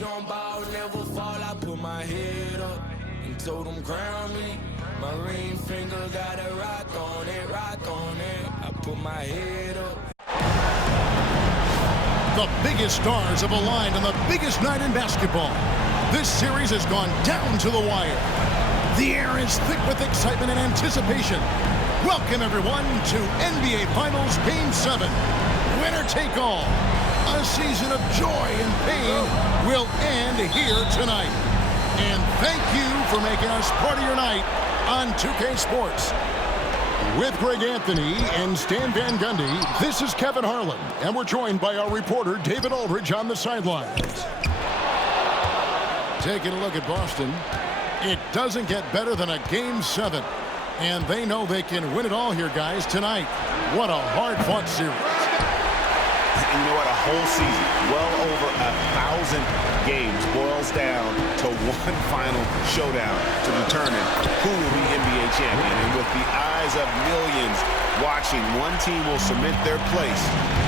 gon' ball, never fall. I put my head up and told them crown me. My ring finger got a rock on it, rock on it. I put my head up. The biggest stars have aligned on the biggest night in basketball. This series has gone down to the wire. The air is thick with excitement and anticipation. Welcome, everyone, to NBA Finals Game 7. Winner take all. A season of joy and pain will end here tonight. And thank you for making us part of your night on 2K Sports. With Greg Anthony and Stan Van Gundy, this is Kevin Harlan, and we're joined by our reporter David Aldridge on the sidelines. Taking a look at Boston, it doesn't get better than a Game 7, and they know they can win it all here, guys, tonight. What a hard-fought series. And you know what? A whole season, well over 1,000 games, boils down to one final showdown to determine who will be NBA champion. And with the eyes of millions watching, one team will cement their place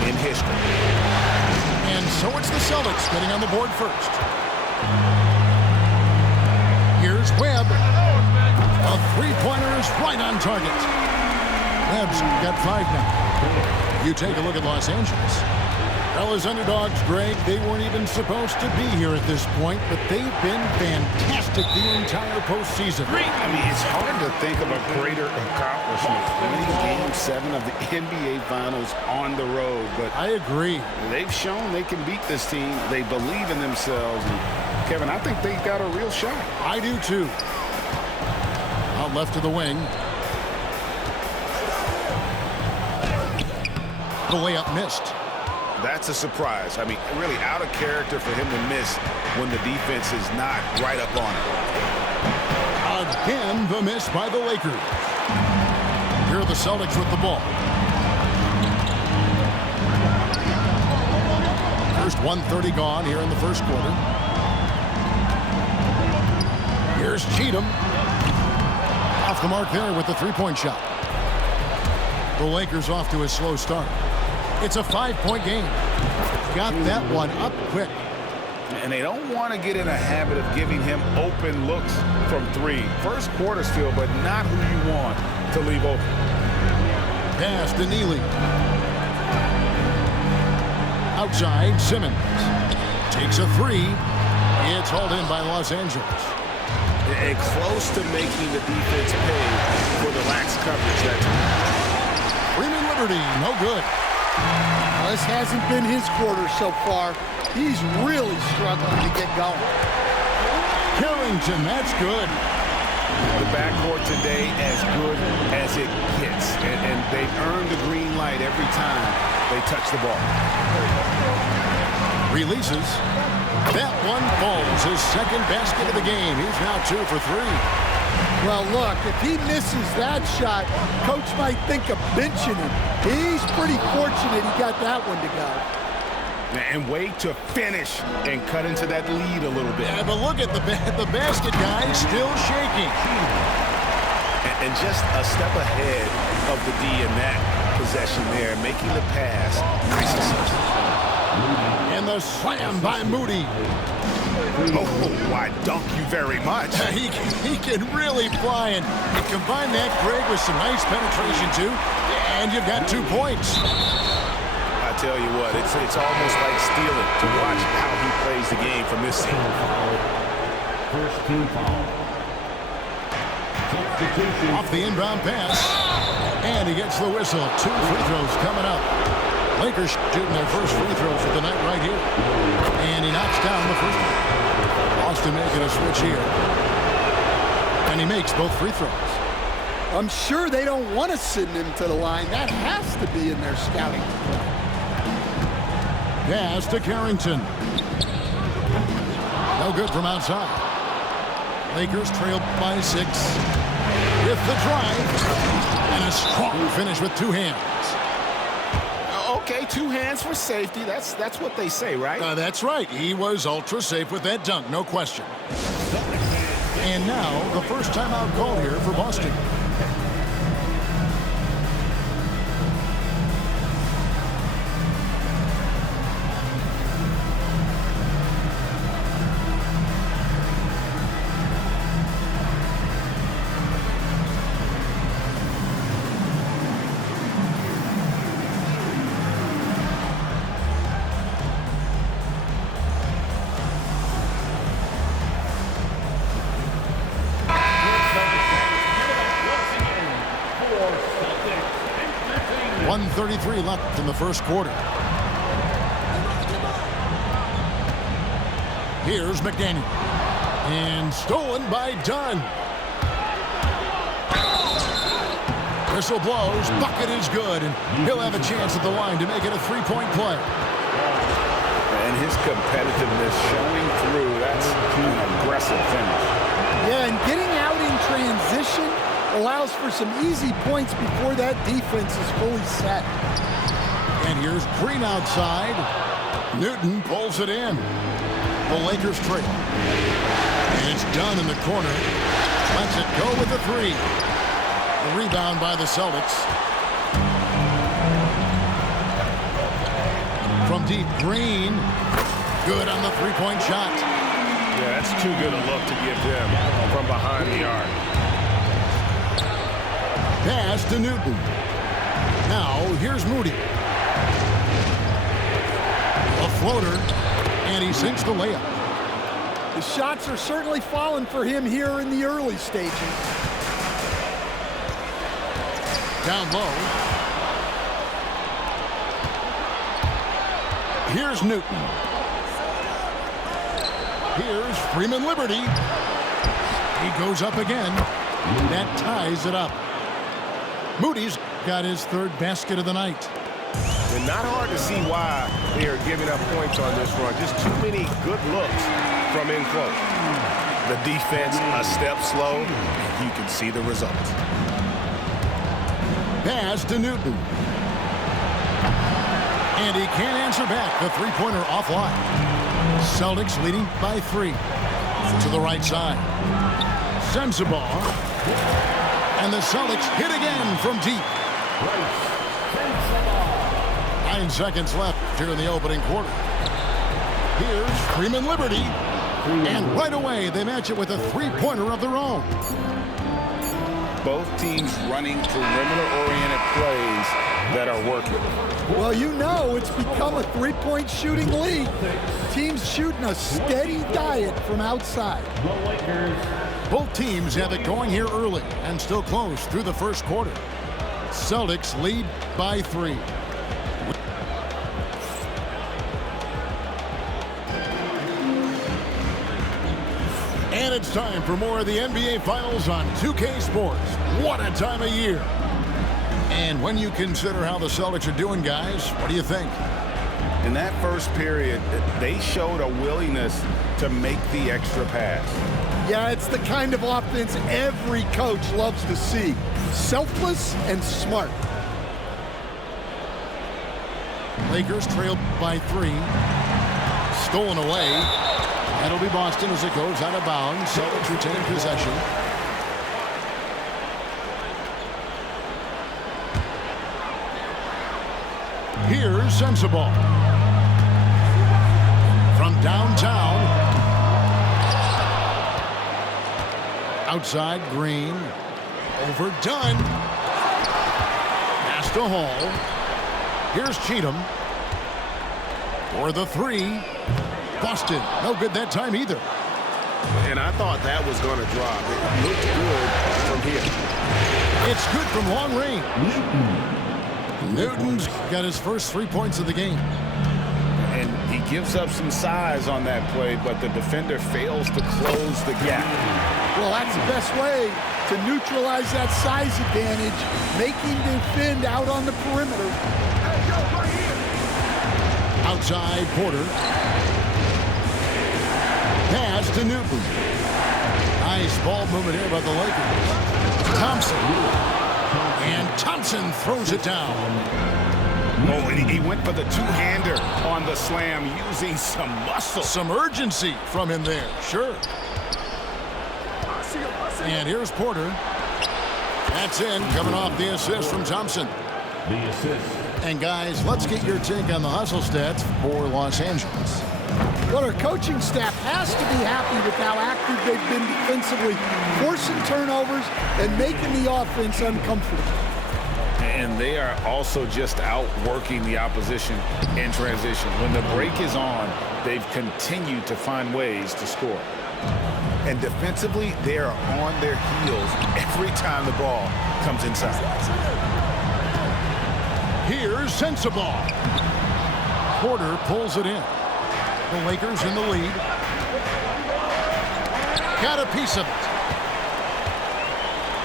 in history. And so it's the Celtics getting on the board first. Here's Webb. A three-pointer is right on target. Webb's got 5 now. You take a look at Los Angeles. Well, as underdogs, Greg, they weren't even supposed to be here at this point, but they've been fantastic the entire postseason. I mean, it's hard to think of a greater accomplishment. Winning Game 7 of the NBA Finals on the road. But I agree. They've shown they can beat this team. They believe in themselves. And Kevin, I think they've got a real shot. I do, too. Out left of the wing. The layup missed. That's a surprise. I mean, really out of character for him to miss when the defense is not right up on him. Again, the miss by the Lakers. Here are the Celtics with the ball. First 1:30 gone here in the first quarter. Here's Cheatham. Off the mark there with the three-point shot. The Lakers off to a slow start. It's a 5-point game. Got that one up quick. And they don't want to get in a habit of giving him open looks from 3. First quarter still, but not who you want to leave open. Pass to Neely. Outside, Simmons. Takes a 3. It's hauled in by Los Angeles. And close to making the defense pay for the lax coverage that time. Freeman Liberty, no good. Well, this hasn't been his quarter so far. He's really struggling to get going. Carrington, that's good. The backcourt today as good as it gets. And they earn the green light every time they touch the ball. Releases. That one falls. His second basket of the game. He's now 2 for 3. Well, look, if he misses that shot, coach might think of benching him. He's pretty fortunate he got that one to go. And wait to finish and cut into that lead a little bit. Yeah, but look at the basket guy still shaking. And just a step ahead of the D in that possession there, making the pass. Nice decision. And the slam by Moody. Oh, why, dunk you very much. He can really fly, and combine that, Greg, with some nice penetration, too, and you've got 2 points. I tell you what, it's almost like stealing to watch how he plays the game from this scene. First team foul. Off the inbound pass, and he gets the whistle. 2 free throws coming up. Lakers shooting their first free throws of the night right here. And he knocks down the first one. Boston making a switch here. And he makes both free throws. I'm sure they don't want to send him to the line. That has to be in their scouting report. Pass to Carrington. No good from outside. Lakers trail by 6. With the drive. And a strong finish with 2 hands. Okay, 2 hands for safety. That's what they say, right? That's right. He was ultra safe with that dunk, no question. And now, the first timeout called here for Boston. 1:33 left in the first quarter. Here's McDaniel. And stolen by Dunn. Whistle blows. Bucket is good. And he'll have a chance at the line to make it a three-point play. And his competitiveness showing through. That's an aggressive finish. Yeah, and getting out in transition allows for some easy points before that defense is fully set. And here's Green outside. Newton pulls it in. The Lakers trail. And it's Dunn in the corner. Lets it go with the three. The rebound by the Celtics. From deep, Green. Good on the three-point shot. Yeah, that's too good a look to give them from behind the arc. Pass to Newton. Now, here's Moody. A floater, and he sinks the layup. The shots are certainly falling for him here in the early stages. Down low. Here's Newton. Here's Freeman Liberty. He goes up again. That ties it up. Moody's got his third basket of the night. And not hard to see why they are giving up points on this run. Just too many good looks from in close. The defense a step slow. You can see the results. Pass to Newton. And he can't answer back. The three-pointer offline. Celtics leading by 3. To the right side. Sensabaugh. And the Celtics hit again from deep. 9 seconds left here in the opening quarter. Here's Freeman Liberty. And right away, they match it with a three-pointer of their own. Both teams running perimeter-oriented plays that are working. Well, you know it's become a three-point shooting league. Teams shooting a steady diet from outside. Both teams have it going here early and still close through the first quarter. Celtics lead by 3. And it's time for more of the NBA Finals on 2K Sports. What a time of year. And when you consider how the Celtics are doing, guys, what do you think? In that first period, they showed a willingness to make the extra pass. Yeah, it's the kind of offense every coach loves to see. Selfless and smart. Lakers trailed by 3. Stolen away. That'll be Boston as it goes out of bounds. Celtics retain possession. Here's Sensabaugh. From downtown. Outside, Green. Overdone. Pass to Hall. Here's Cheatham. For the 3. Boston, no good that time either. And I thought that was going to drop. It looked good from here. It's good from long range. Newton's got his first 3 points of the game. And he gives up some size on that play, but the defender fails to close the gap. Well, that's the best way to neutralize that size advantage, making defend out on the perimeter. Outside, Porter. Pass to Newton. Nice ball movement here by the Lakers. Thompson. And Thompson throws it down. Oh, and he went for the two-hander on the slam, using some muscle. Some urgency from him there, sure. And here's Porter. That's in, coming off the assist from Thompson. The assist. And guys, let's get your take on the hustle stats for Los Angeles. Well, our coaching staff has to be happy with how active they've been defensively, forcing turnovers and making the offense uncomfortable. And they are also just outworking the opposition in transition. When the break is on, they've continued to find ways to score. And defensively, they are on their heels every time the ball comes inside. Here's Sensabaugh. Porter pulls it in. The Lakers in the lead. Got a piece of it.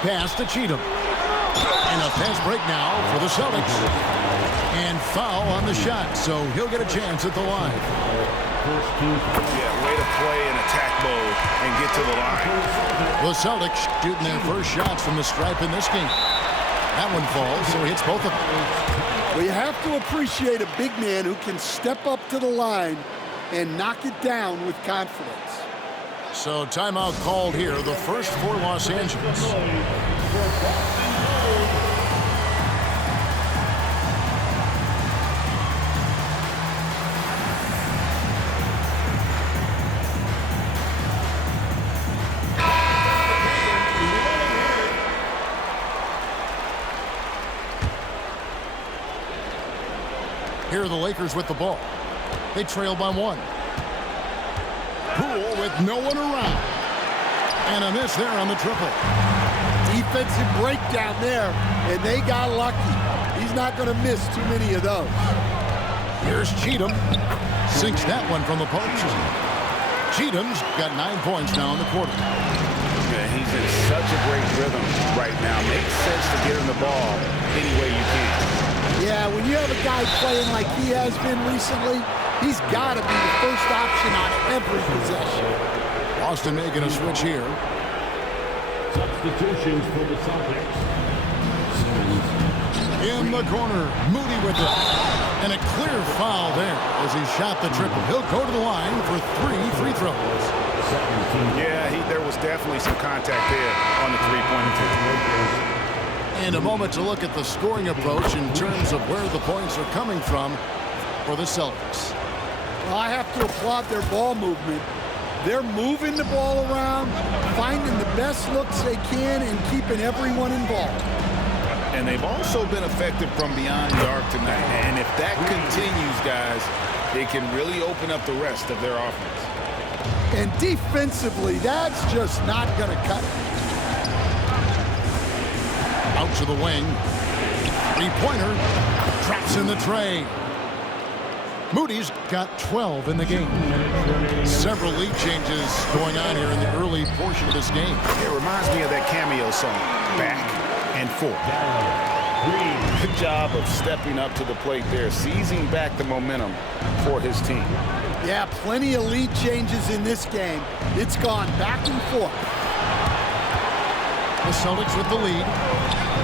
Pass to Cheatham. And a fast break now for the Celtics. And foul on the shot, so he'll get a chance at the line. Yeah, way to play in attack mode and get to the line. The Celtics shooting their first shots from the stripe in this game. That one falls, so he hits both of them. Well, you have to appreciate a big man who can step up to the line and knock it down with confidence. So timeout called here, the first for Los Angeles. Here are the Lakers with the ball. They trail by 1. Poole with no one around. And a miss there on the triple. Defensive breakdown there, and they got lucky. He's not going to miss too many of those. Here's Cheatham. Sinks that one from the post. Cheatham's got 9 points now in the quarter. Yeah, he's in such a great rhythm right now. Makes sense to get him the ball any way you can. Yeah, when you have a guy playing like he has been recently, he's got to be the first option on every possession. Boston making a switch here. Substitutions for the Celtics. In the corner, Moody with it. And a clear foul there as he shot the triple. He'll go to the line for 3 free throws. Yeah, there was definitely some contact there on the three-pointer. And a moment to look at the scoring approach in terms of where the points are coming from for the Celtics. Well, I have to applaud their ball movement. They're moving the ball around, finding the best looks they can, and keeping everyone involved. And they've also been effective from beyond the arc tonight. And if that continues, guys, they can really open up the rest of their offense. And defensively, that's just not going to cut it. Out to the wing. 3-pointer. Traps in the tray. Moody's got 12 in the game. Several lead changes going on here in the early portion of this game. It reminds me of that cameo song, Back and Forth. Good job of stepping up to the plate there, seizing back the momentum for his team. Yeah, plenty of lead changes in this game. It's gone back and forth. The Celtics with the lead.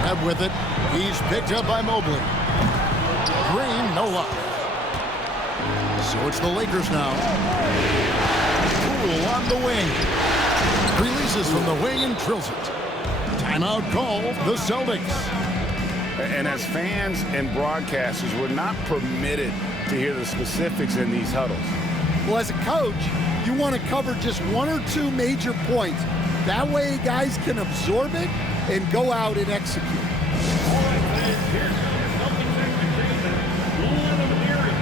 Webb with it. He's picked up by Mobley. Green, no luck. So it's the Lakers now. Poole on the wing. Releases from the wing and drills it. Timeout call, the Celtics. And as fans and broadcasters, we're not permitted to hear the specifics in these huddles. Well, as a coach, you want to cover just 1 or 2 major points. That way guys can absorb it and go out and execute. All right, fans, here's your Celtics expectation. Go on to the area.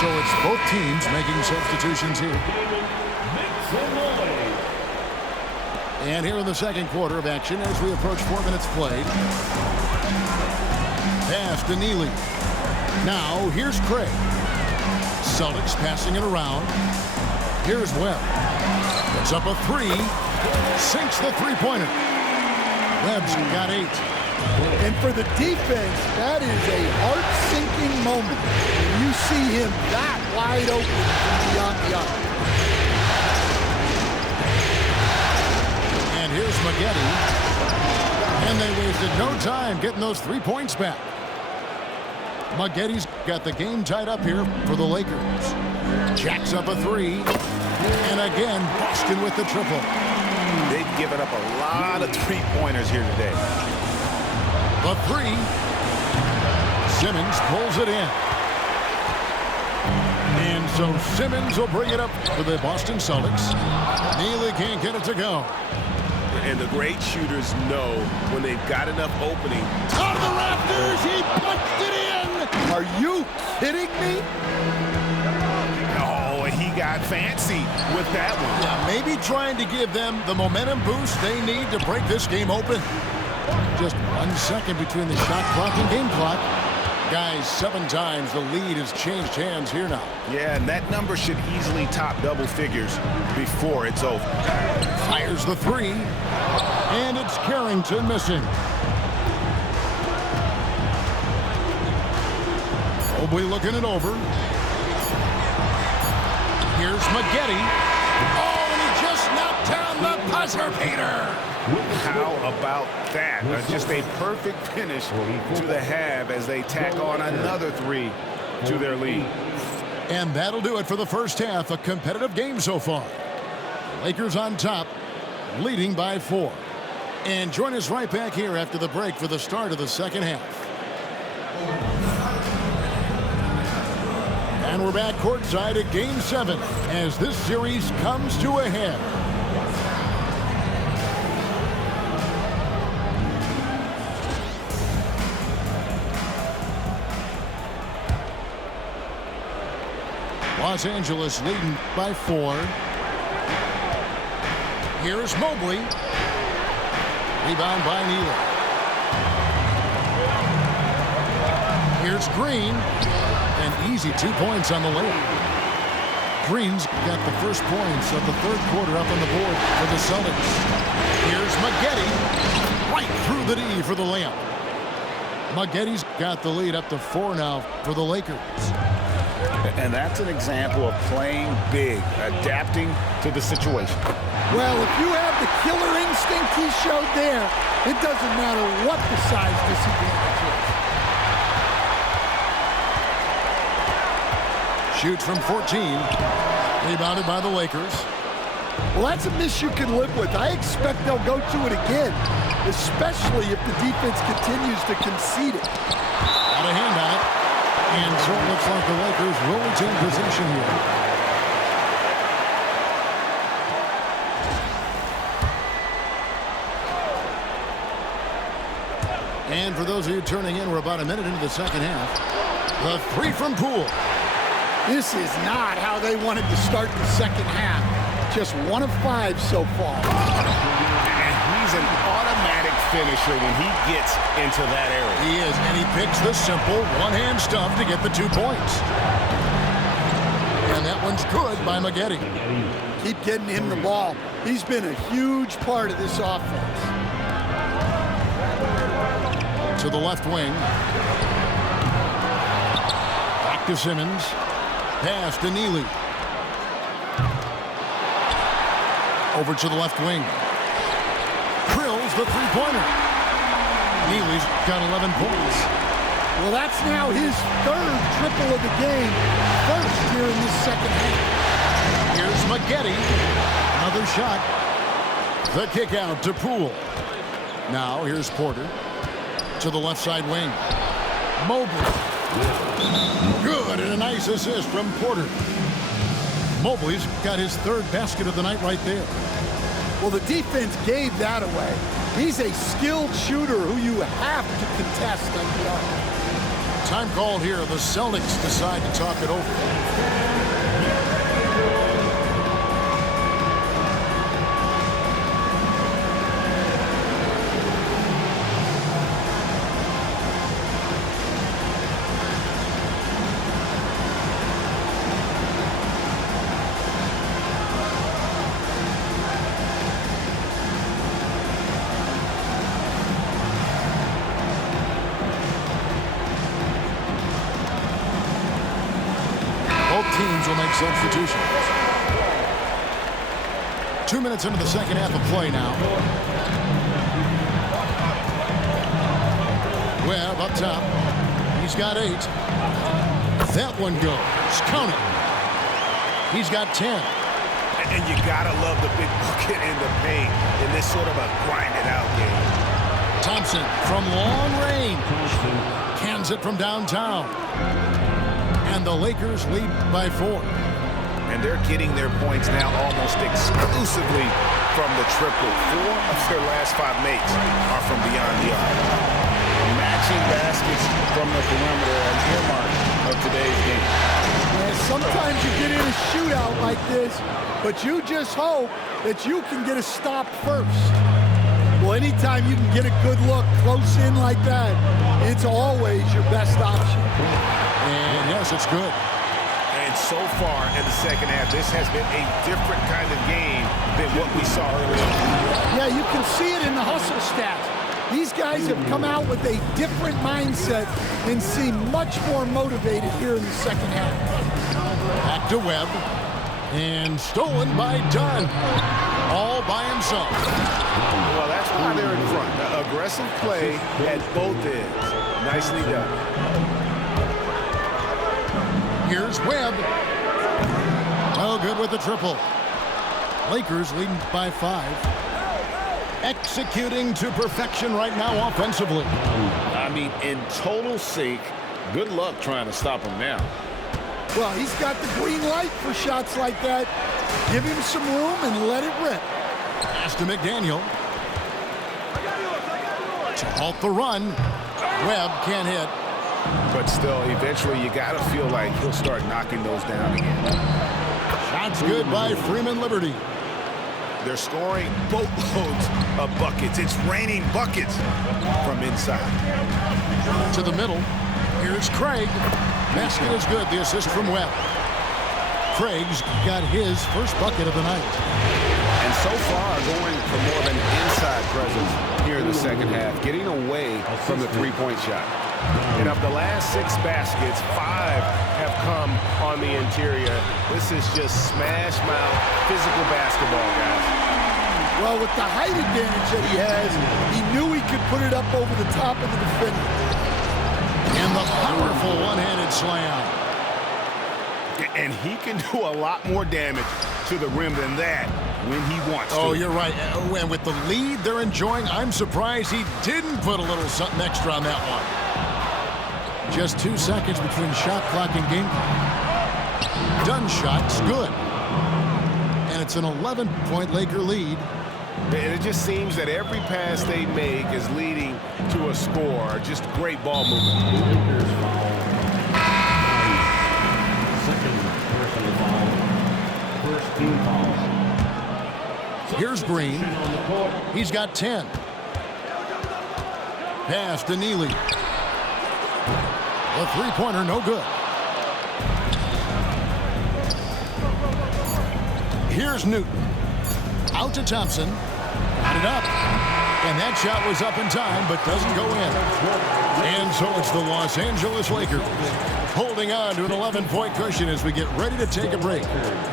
So it's both teams making substitutions here. And here in the second quarter of action as we approach 4 minutes played. Pass to Neely. Now here's Craig. Celtics passing it around. Here's Webb. Puts up a three. Sinks the three-pointer. Webb's got 8. And for the defense, that is a heart-sinking moment when you see him that wide open from beyond the arc. And here's Maggette. And they wasted no time getting those 3 points back. Maggette's got the game tied up here for the Lakers. Jacks up a 3. And again, Boston with the triple. They've given up a lot of three-pointers here today. The 3. Simmons pulls it in. And so Simmons will bring it up for the Boston Celtics. Neely can't get it to go. And the great shooters know when they've got enough opening. Out of the rafters, he punched it in! Are you kidding me? Oh, he got fancy with that one. Yeah, maybe trying to give them the momentum boost they need to break this game open. Just 1 second between the shot clock and game clock. Guys, 7 times the lead has changed hands here now. Yeah, and that number should easily top double figures before it's over. Fires the 3. And it's Carrington missing. Mobley looking it over. Here's Maggette. Oh, and he just knocked down the buzzer beater. How about that? Just a perfect finish to the half as they tack on another 3 to their lead. And that'll do it for the first half. A competitive game so far. Lakers on top, leading by 4. And join us right back here after the break for the start of the second half. And we're back courtside at Game 7 as this series comes to a head. Los Angeles leading by 4. Here's Mobley. Rebound by Neely. Here's Green. An easy 2 points on the layup. Green's got the first points of the third quarter up on the board for the Celtics. Here's Maggette. Right through the D for the layup. Maggette's got the lead up to 4 now for the Lakers. And that's an example of playing big, adapting to the situation. Well, if you have the killer instinct he showed there, it doesn't matter what the size disadvantage is. Shoots from 14. Rebounded by the Lakers. Well, that's a miss you can live with. I expect they'll go to it again, especially if the defense continues to concede it. Got a hand on it. And so it looks like the Lakers will retain possession here. And for those of you turning in, we're about a minute into the second half. The 3 from Poole. This is not how they wanted to start the second half. Just 1 of 5 so far. And he's an automatic finisher when he gets into that area. He is, and he picks the simple one-hand stuff to get the 2 points. And that one's good by Maggette. Keep getting him the ball. He's been a huge part of this offense. To the left wing. Back to Simmons. Pass to Neely. Over to the left wing. Drills the three-pointer. Neely's got 11 points. Well, that's now his 3rd triple of the game. First here in this second half. Here's Maggette. Another shot. The kick out to Poole. Now here's Porter. To the left side wing. Mobley. Good, and a nice assist from Porter. Mobley's got his 3rd basket of the night right there. Well, the defense gave that away. He's a skilled shooter who you have to contest at the arc. Time called here. The Celtics decide to talk it over. teams will make substitutions. 2 minutes into the second half of play now. Webb up top. He's got 8. That one goes. Count it. He's got 10. And you gotta love the big bucket in the paint in this sort of a grind-it-out game. Thompson from long range. Cans it from downtown. And the Lakers lead by 4. And they're getting their points now almost exclusively from the triple. 4 of their last 5 makes are from beyond the arc. Matching baskets from the perimeter and earmark of today's game. And sometimes you get in a shootout like this, but you just hope that you can get a stop first. Well, anytime you can get a good look close in like that, it's always your best option. And yes, it's good. And so far in the second half, this has been a different kind of game than what we saw earlier. Yeah, you can see it in the hustle stats. These guys have come out with a different mindset and seem much more motivated here in the second half. Back to Webb. And stolen by Dunn. All by himself. Well, that's why they're in front. The aggressive play at both ends. Nicely done. Here's Webb. Oh, good with the triple. Lakers leading by 5. Executing to perfection right now offensively. I mean, in total sync. Good luck trying to stop him now. Well, he's got the green light for shots like that. Give him some room and let it rip. Pass to McDaniel. To halt the run. Webb can't hit. But still, eventually you got to feel like he'll start knocking those down again. Shots good by Freeman Liberty. They're scoring boatloads of buckets. It's raining buckets from inside. To the middle. Here's Craig. Basket is good. The assist from Webb. Craig's got his first bucket of the night. And so far, going for more of an inside presence here in the second half, getting away from the three-point shot. And of the last 6 baskets, 5 have come on the interior. This is just smash mouth physical basketball, guys. Well, with the height advantage that he has, he knew he could put it up over the top of the defender. And the powerful one-handed slam. And he can do a lot more damage to the rim than that when he wants to. Oh, you're right. And with the lead they're enjoying, I'm surprised he didn't put a little something extra on that one. Just 2 seconds between shot clock and game clock. Dunn shot's good. And it's an 11-point Laker lead. And it just seems that every pass they make is leading to a score. Just great ball movement. Lakers foul. Second personal foul. First team foul. Here's Green. He's got 10. Pass to Neely. A three-pointer, no good. Here's Newton. Out to Thompson. Got it up. And that shot was up in time, but doesn't go in. And so it's the Los Angeles Lakers holding on to an 11-point cushion as we get ready to take a break.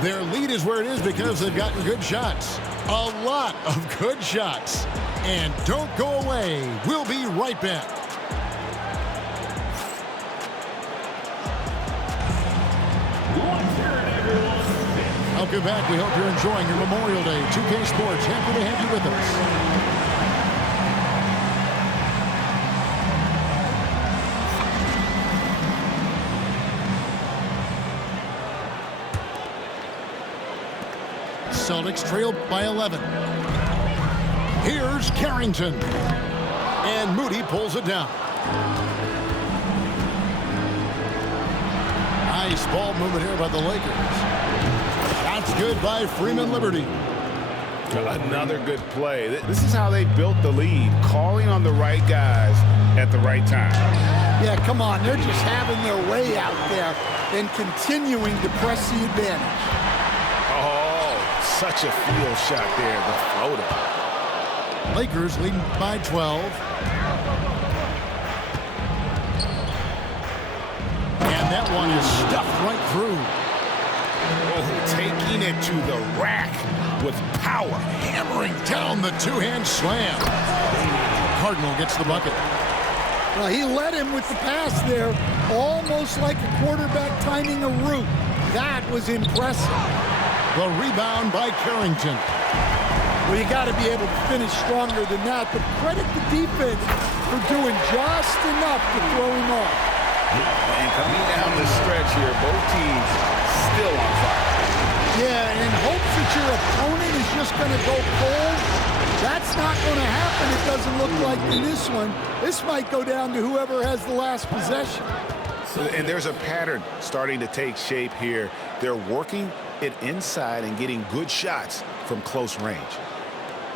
Their lead is where it is because they've gotten good shots. A lot of good shots. And don't go away. We'll be right back. Welcome back. We hope you're enjoying your Memorial Day. 2K Sports, happy to have you with us. Celtics trail by 11. Here's Carrington. And Moody pulls it down. Nice ball movement here by the Lakers. Shots good by Freeman Liberty. Another good play. This is how they built the lead, calling on the right guys at the right time. Yeah, come on. They're just having their way out there and continuing to press the advantage. Oh, such a field shot there, the floater. Lakers leading by 12. And that one is stuffed right through. Oh, taking it to the rack with power. Hammering down the two-hand slam. Cardinal gets the bucket. Well, he led him with the pass there, almost like a quarterback timing a route. That was impressive. The rebound by Carrington. Well, you got to be able to finish stronger than that, but credit the defense for doing just enough to throw him off. And coming down the stretch here, both teams still on fire. Yeah, and hopes that your opponent is just going to go cold. That's not going to happen, it doesn't look like in this one. This might go down to whoever has the last possession. And there's a pattern starting to take shape here. They're working it inside and getting good shots from close range.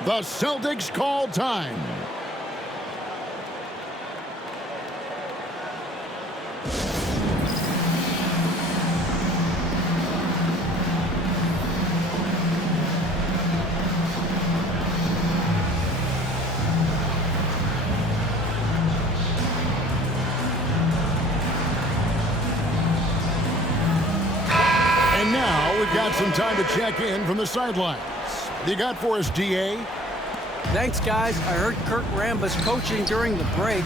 The Celtics call time. And now we've got some time to check in from the sidelines. You got for us, DA? Thanks, guys. I heard Kurt Rambis coaching during the break.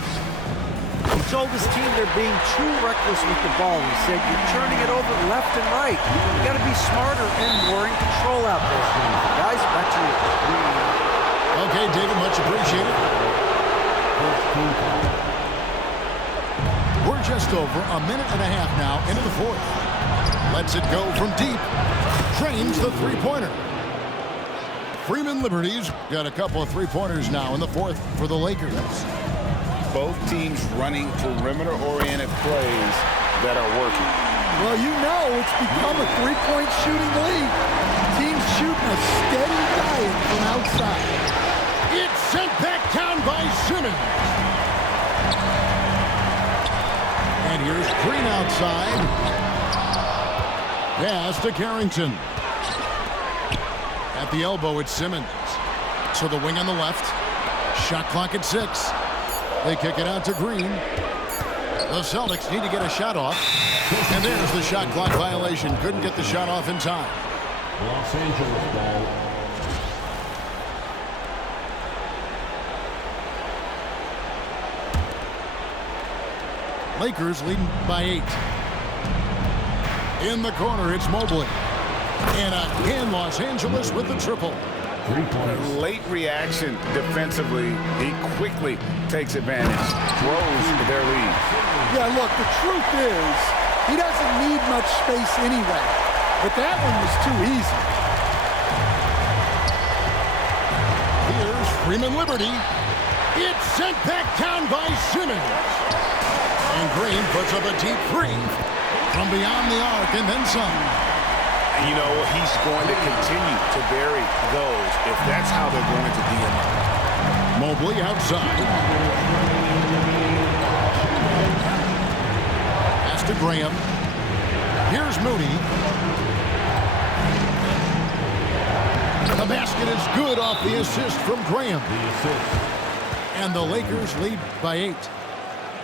He told his team they're being too reckless with the ball. He said, you're turning it over left and right. You got to be smarter and more in control out there. Guys, back to you. Okay, David, much appreciated. We're just over a minute and a half now into the fourth. Lets it go from deep. Drains the three-pointer. Freeman Liberty's got a couple of three-pointers now in the fourth for the Lakers. Both teams running perimeter-oriented plays that are working. Well, you know it's become a three-point shooting league. Teams shooting a steady diet from outside. It's sent back down by Simmons. And here's Green outside. Pass to Carrington. At the elbow, it's Simmons. So the wing on the left. Shot clock at 6. They kick it out to Green. The Celtics need to get a shot off. And there's the shot clock violation. Couldn't get the shot off in time. Los Angeles ball. Lakers leading by 8. In the corner, it's Mobley. And again, Los Angeles with the triple. 3 points. Late reaction defensively. He quickly takes advantage. Throws their lead. Yeah, look, the truth is, he doesn't need much space anyway. But that one was too easy. Here's Freeman Liberty. It's sent back down by Simmons. And Green puts up a deep three from beyond the arc and then some. And you know, he's going to continue to bury those if that's how they're going to be in. Mobley outside. Pass to Graham. Here's Moody. The basket is good off the assist from Graham. And the Lakers lead by 8.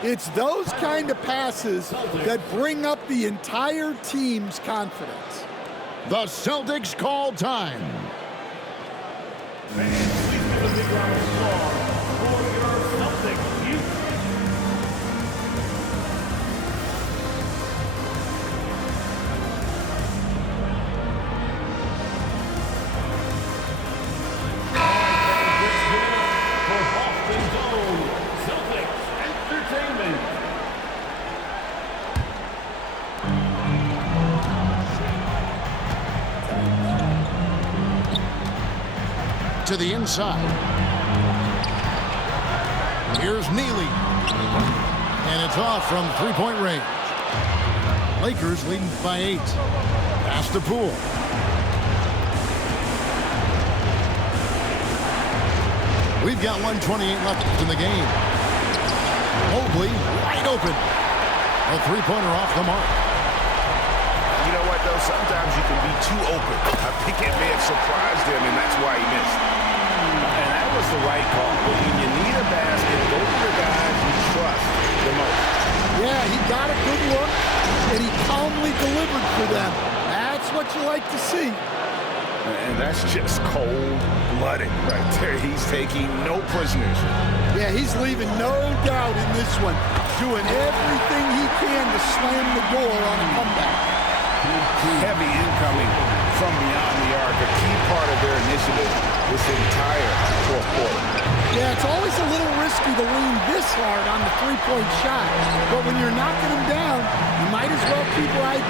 It's those kind of passes that bring up the entire team's confidence. The Celtics call time. Please give a big round of applause for your Celtics youth. For Boston's own Celtics Entertainment. To the inside. Here's Neely. And it's off from three-point range. Lakers leading by 8. Pass to Poole. We've got 1:28 left in the game. Mobley wide open. A three-pointer off the mark. You know what, though? Sometimes you can be too open. I think it may have surprised him, and that's why he missed. And that was the right call. But when you need a basket, go to the guys you trust the most. Yeah, he got a good look, and he calmly delivered for them. That's what what you like to see. And that's just cold-blooded right there. He's taking no prisoners. Yeah, he's leaving no doubt in this one. Doing everything he can to slam the door on a comeback. Heavy incoming from beyond the arc, a key part of their initiative this entire fourth quarter. Yeah, it's always a little risky to lean this hard on the three-point shot. But when you're knocking him down, you might as well keep riding.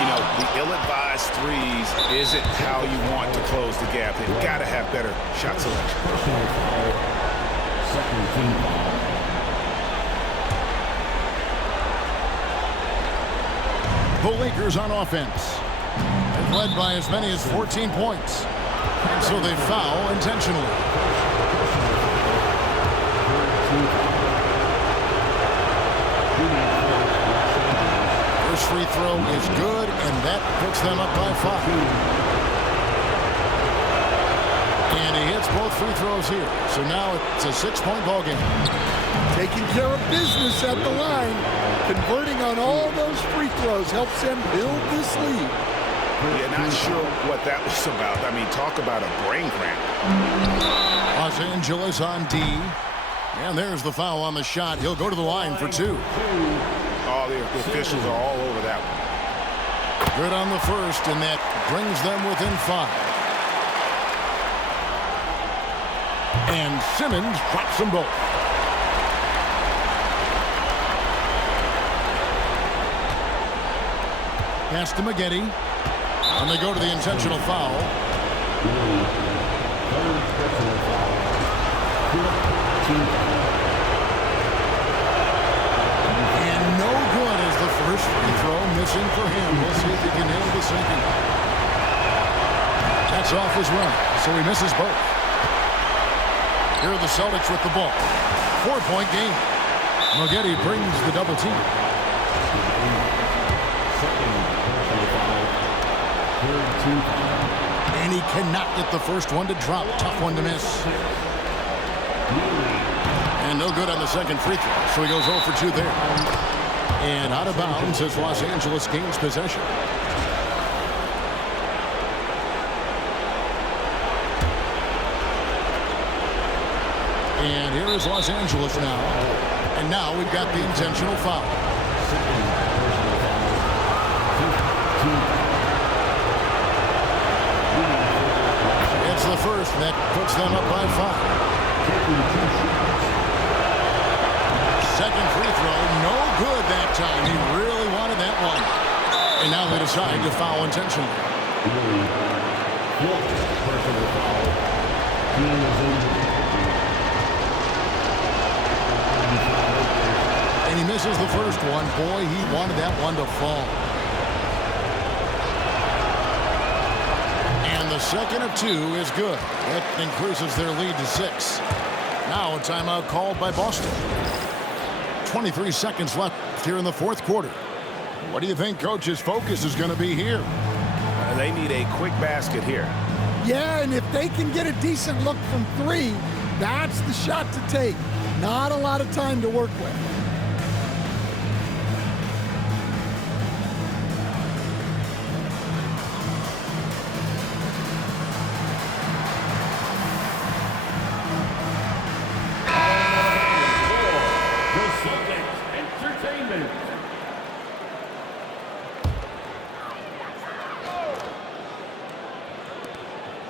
You know, the ill-advised threes isn't how you want to close the gap. They've got to have better shot selection. Second team foul. The Lakers on offense. They've led by as many as 14 points. And so they foul intentionally. First free throw is good, and that puts them up by 5. And he hits both free throws here. So now it's a 6-point ball game. Taking care of business at the line. Converting on all those free throws helps them build this lead. You're not sure what that was about. I mean, talk about a brain cramp. Los Angeles on D. And there's the foul on the shot. He'll go to the line for 2. All the officials are all over that one. Good on the first, and that brings them within 5. And Simmons drops them both. Pass to Maggette. And they go to the intentional foul. And no good as the first free throw missing for him. We'll see if he can nail the second. That's off as well, so he misses both. Here are the Celtics with the ball. 4-point game. Maggette brings the double team. And he cannot get the first one to drop. Tough one to miss. And no good on the second free throw, so he goes 0 for 2 there. And out of bounds as Los Angeles gains possession. And here is Los Angeles now. And now we've got the intentional foul. It's the first that puts them up by 5. Second free throw, no good that time. He really wanted that one. And now they decide to foul intentionally. And he misses the first one. Boy, he wanted that one to fall. And the second of 2 is good. That increases their lead to 6. Now a timeout called by Boston. 23 seconds left here in the fourth quarter. What do you think Coach's focus is going to be here? They need a quick basket here. Yeah, and if they can get a decent look from 3, that's the shot to take. Not a lot of time to work with.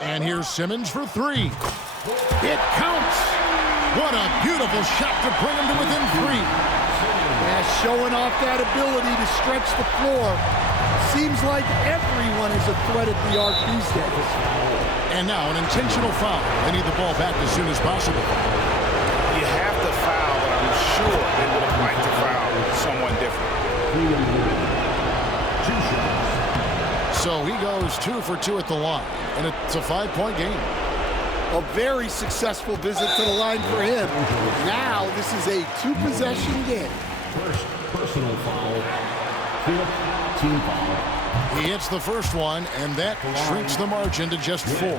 And here's Simmons for 3. It counts. What a beautiful shot to bring him to within 3. Yeah, showing off that ability to stretch the floor. Seems like everyone is a threat at the arc these days. And now an intentional foul. They need the ball back as soon as possible. You have to foul, but I'm sure they would have liked to foul someone different. So he goes 2 for 2 at the line, and it's a 5-point game. A very successful visit to the line for him. Now this is a 2-possession game. First personal foul. 5th team foul. He hits the first one, and that shrinks the margin to just 4. At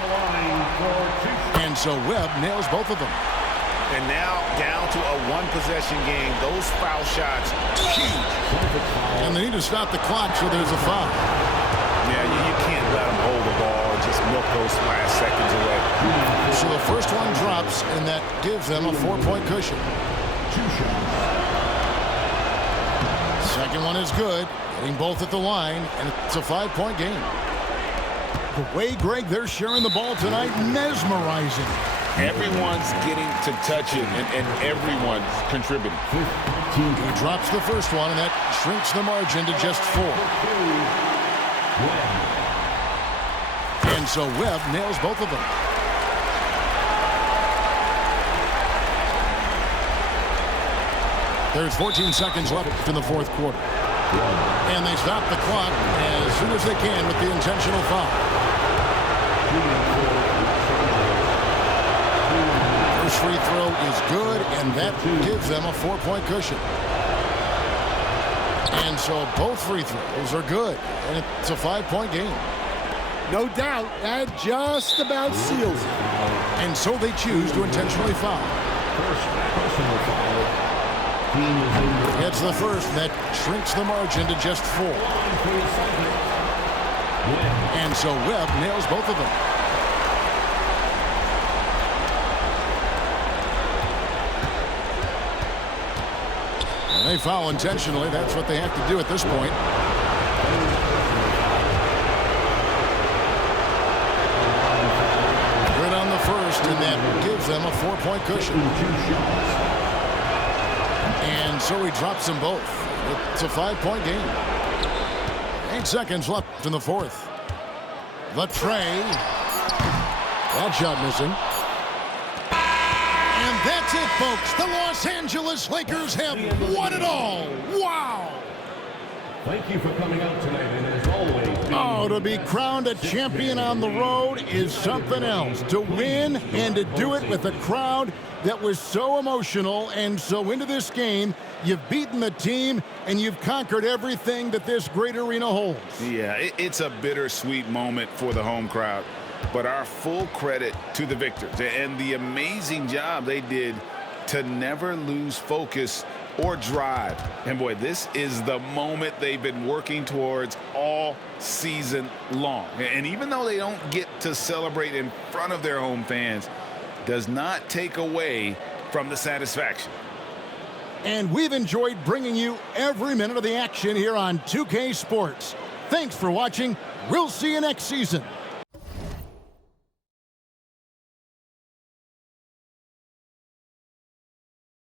the line for 2 shots. And so Webb nails both of them. And now down to a one-possession game. Those foul shots, huge. And they need to stop the clock, so there's a foul. Yeah, you can't let them hold the ball and just milk those last seconds away. So the first one drops, and that gives them a 4-point cushion. Second one is good, hitting both at the line, and it's a 5-point game. The way, Greg, they're sharing the ball tonight, mesmerizing. Everyone's getting to touch it, and everyone's contributing. He drops the first one, and that shrinks the margin to just 4. And so Webb nails both of them. There's 14 seconds left in the fourth quarter. And they stop the clock as soon as they can with the intentional foul. First free throw is good, and that gives them a 4-point cushion. And so both free throws are good, and it's a 5-point game. No doubt, that just about seals it. And so they choose to intentionally foul. It's the first, that shrinks the margin to just 4. And so Webb nails both of them. And they foul intentionally. That's what they have to do at this point. Good on the first, and that gives them a 4-point cushion. And so he drops them both. It's a 5-point game. 8 seconds left in the fourth. The tray. That shot missing. And that's it, folks. The Los Angeles Lakers have won it all. Wow. Thank you for coming out tonight, and as always... Oh, to be crowned a champion on the road is something else. To win and to do it with a crowd that was so emotional and so into this game, you've beaten the team and you've conquered everything that this great arena holds. Yeah, it's a bittersweet moment for the home crowd, but our full credit to the victors and the amazing job they did to never lose focus or drive. And boy, this is the moment they've been working towards all season long. And even though they don't get to celebrate in front of their home fans, does not take away from the satisfaction. And we've enjoyed bringing you every minute of the action here on 2K Sports. Thanks for watching. We'll see you next season.